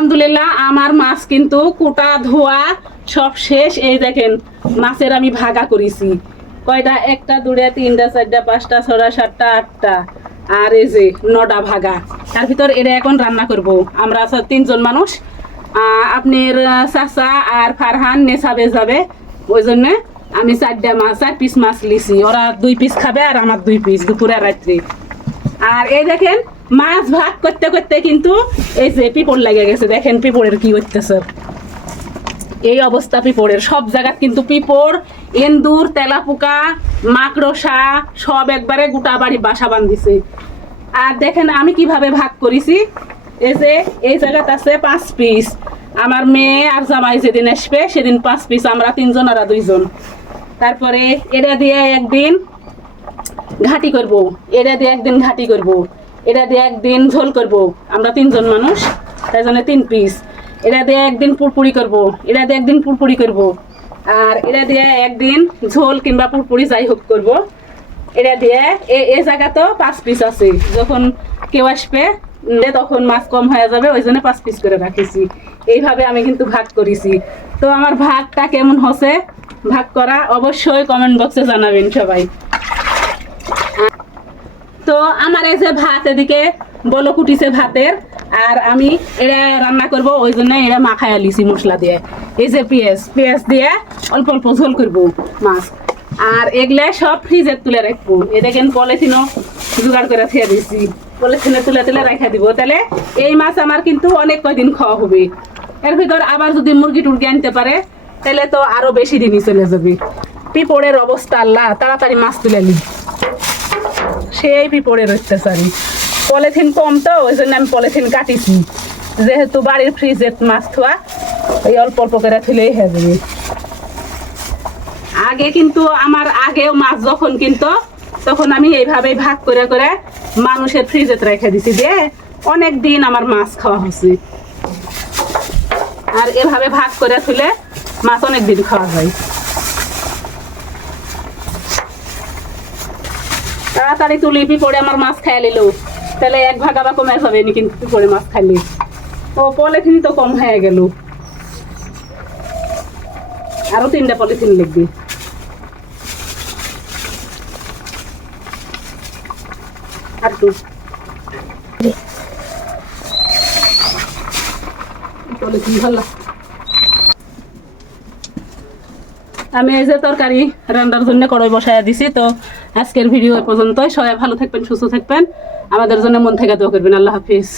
আলহামদুলিল্লাহ, আমার মাছ কিন্তু কুটা, ধোয়া সব শেষ। এই দেখেন, মাছের আমি ভাগা করেছি। কয়টা? একটা দুটা তিনটা, চারটা, পাঁচটা ছটা সাতটা, আটটা। আর এই যে নটা ভাগা। তার ভিতর এটা এখন রান্না করব। আমরা তিনজন মানুষ। আপনার চাচা আর ফারহান নেশাবে যাবে ওই জন্য আমি চারটা মাছ চার পিস মাছ লিছি ওরা দুই পিস খাবে আর আমার দুই পিস দুপুরে রাত্রে। আর এই দেখেন মাছ ভাগ করতে করতে কিন্তু এই যে পিপড় লেগে গেছে। দেখেন পিপড়ের কি হইতেছে এই অবস্থা পিপড়ের। সব জায়গা কিন্তু পিপড়, এন্দুর, তেলাপোকা, মাকড়সা, সব একবারে গোটা বাড়ি বাসা বান্ধিছে আর দেখেন আমি কীভাবে ভাগ করেছি? এই যে, এই জায়গাতে আছে পাঁচ পিস। আমার মেয়ে আর জামাই যেদিন আসবে, সেদিন পাঁচ পিস, আমরা তিনজন আর দুইজন। তারপরে এটা দিয়ে একদিন ঘাটি করব। এটা দিয়ে একদিন ঘাটি করব। এটা দিয়ে একদিন ঝোল করব। আমরা তিনজন মানুষ, তাই জন্য তিন পিস এটা দিয়ে একদিন পুরপুরি করব, এটা দিয়ে একদিন পুরপুরি করব। আর এটা দিয়ে একদিন ঝোল কিংবা পুরপুরি যাই হোক করব। এটা দিয়ে এ- এই জায়গা তো পাঁচ পিস আছে। যখন কেউ আসবে তখন মাছ কম হয়ে যাবে, ওই জন্য পাঁচ পিস করে রাখেছি। এইভাবে আমি কিন্তু ভাগ করেছি। তো আমার ভাগটা কেমন হচ্ছে? ভাগ করা অবশ্যই কমেন্ট বক্সে জানাবেন সবাই। তো আমার এই যে ভাত এদিকে বলো কুটিছে ভাতের, আর আমি এটা রান্না করব, ওই জন্য এটা মাখায় লিছি মশলা দিয়ে। এই যে পেঁয়াজ পেঁয়াজ দিয়ে অল্প অল্প ঝোল করব মাছ। আর এগুলা সব ফ্রিজে তুলে রাখব। এ দেখেন পলিথিনও জোগাড় করে ফেলে দিয়েছি। পলিথিনে তুলে তুলে রেখে দিব। তাহলে এই মাছ আমার কিন্তু অনেক কয়দিন খাওয়া হবে। এর ভিতর আবার যদি মুরগি টুরগি আনতে পারে, তাহলে তো আরও বেশি দিনই চলে যাবে। পিপড়ের অবস্থা, আল্লাহ, তাড়াতাড়ি মাছ তুলে নি সেই পিপড়ে অত্যাচারী পলিথিন কম তো, ওই জন্য আমি পলিথিন কাটিছি। যেহেতু বাড়ির ফ্রিজে মাছ থোয়া, এই অল্প অল্প করে তুলেই হয়ে আগে কিন্তু আমার আগেও মাছ যখন কিন্তু, তখন আমি এইভাবে ভাগ করে করে মানুষের ফ্রিজে রেখে দিছি যে, অনেক দিন আমার মাছ খাওয়া হচ্ছে। আর এভাবে ভাগ করে তুলে মাছ অনেক দিন খাওয়া যায়। তাড়াতাড়ি তুলি পিপড়ে আমার মাছ খাই নিল তাহলে এক ভাগ আবার কমে যাবে নি কিন্তু পিপড়ে মাছ খাইলে। ও, পলিথিন তো কম হয়ে গেল। আরও তিনটা পলিথিন লিখবি। আর তো পলিথিন ভালো। আমি এই যে তরকারি রান্নার জন্য কড়াই বসায় দিছি, তো আজকের ভিডিও পর্যন্তই। সবাই ভালো থাকবেন, সুস্থ থাকবেন। আমাদের জন্য মন থেকে দোয়া করবেন। আল্লাহ হাফিজ।